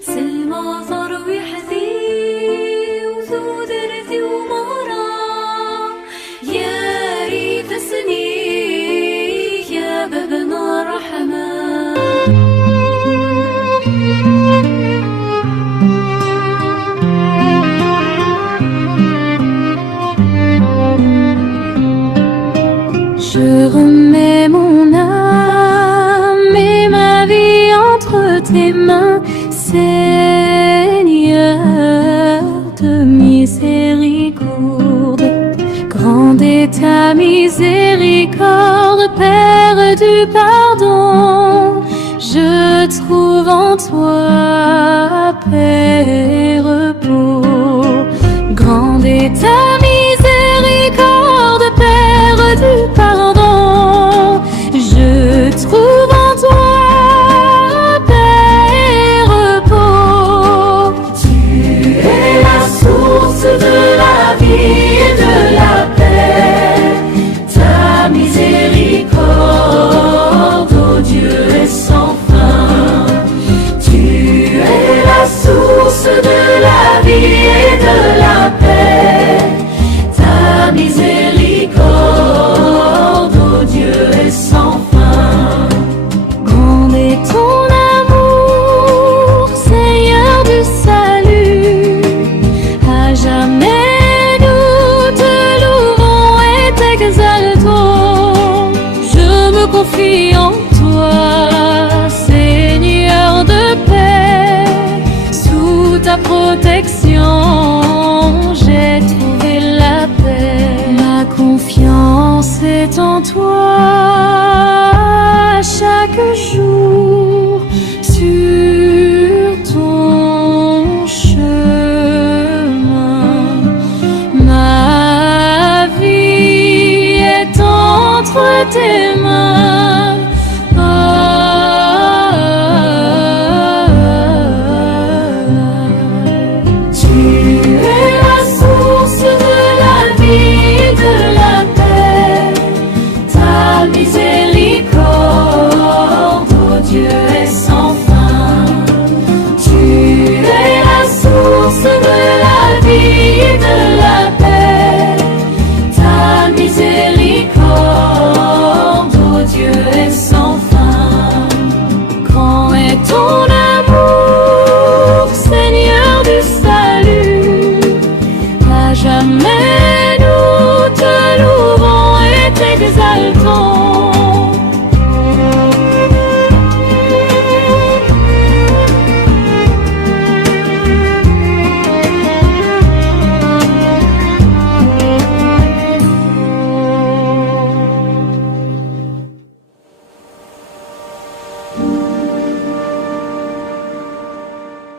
سلمى ثروي حثي وثودرتي ومهرة يا ريت سني يا بابنا رحمة Je remets mon âme et ma vie entre tes mains, Seigneur de miséricorde. Grande est ta miséricorde, Père du pardon. Je trouve en toi paix.